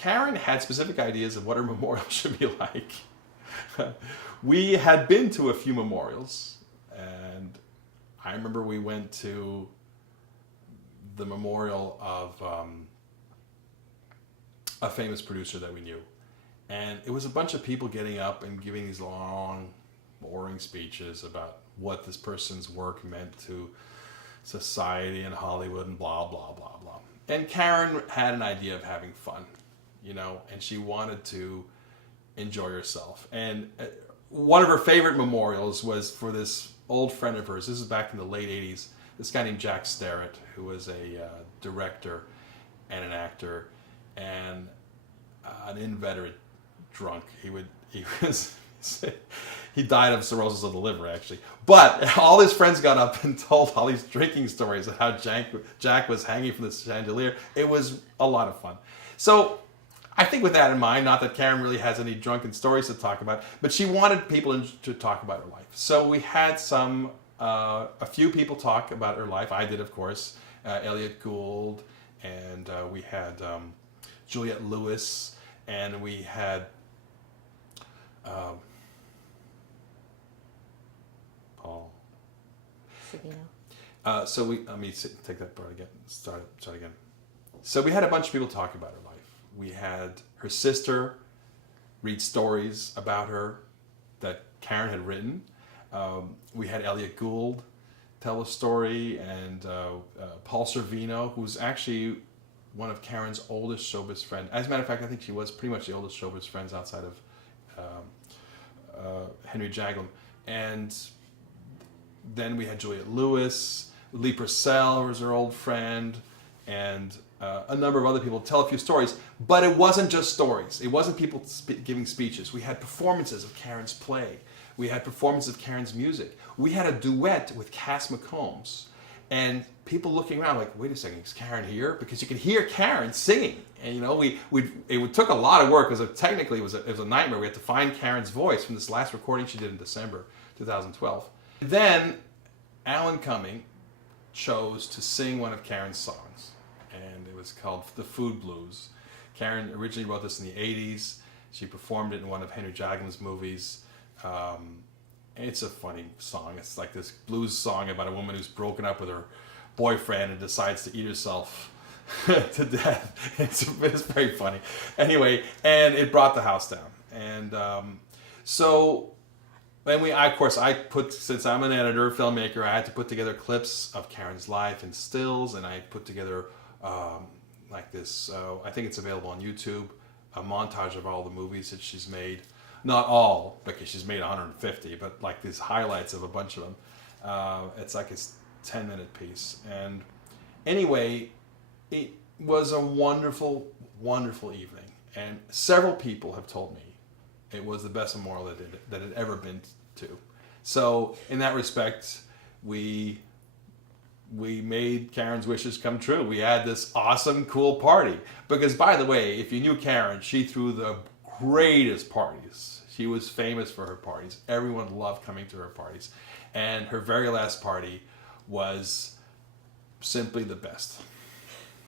Karen had specific ideas of what her memorial should be like. We had been to a few memorials, and I remember we went to the memorial of a famous producer that we knew. And it was a bunch of people getting up and giving these long, boring speeches about what this person's work meant to society and Hollywood and blah, blah, blah, blah. And Karen had an idea of having fun, you know, and she wanted to enjoy herself. And one of her favorite memorials was for this old friend of hers. This is back in the late 80s. This guy named Jack Starrett, who was a director and an actor and an inveterate drunk. He died of cirrhosis of the liver, actually. But all his friends got up and told all these drinking stories of how Jack was hanging from the chandelier. It was a lot of fun. So I think with that in mind, not that Karen really has any drunken stories to talk about, but she wanted people to talk about her life. So we had a few people talk about her life. I did, of course, Elliot Gould, and we had Juliette Lewis, and we had Paul. So let me take that part again. Start again. So we had a bunch of people talk about her life. We had her sister read stories about her that Karen had written. We had Elliot Gould tell a story, and Paul Sorvino, who's actually one of Karen's oldest showbiz friends. As a matter of fact, I think she was pretty much the oldest showbiz friends outside of Henry Jaglom. And then we had Juliette Lewis, Lee Purcell, who was her old friend, and a number of other people tell a few stories. But it wasn't just stories. It wasn't people giving speeches. We had performances of Karen's play. We had performances of Karen's music. We had a duet with Cass McCombs. And people looking around like, wait a second, is Karen here? Because you could hear Karen singing. And you know, it took a lot of work, because technically it was a nightmare. We had to find Karen's voice from this last recording she did in December 2012. Then Alan Cumming chose to sing one of Karen's songs, and it was called The Food Blues. Karen originally wrote this in the 80s. She performed it in one of Henry Jaglom's movies. It's a funny song. It's like this blues song about a woman who's broken up with her boyfriend and decides to eat herself to death. It's very funny. Anyway, and it brought the house down. And so then since I'm an editor, filmmaker, I had to put together clips of Karen's life and stills, and I put together like this, I think it's available on YouTube, a montage of all the movies that she's made. Not all, because she's made 150, but like these highlights of a bunch of them. It's like a 10-minute piece. And anyway, it was a wonderful, wonderful evening. And several people have told me it was the best memorial that had ever been to. So in that respect, we made Karen's wishes come true. We had this awesome, cool party. Because, by the way, if you knew Karen, she threw the greatest parties. She was famous for her parties. Everyone loved coming to her parties. And her very last party was simply the best.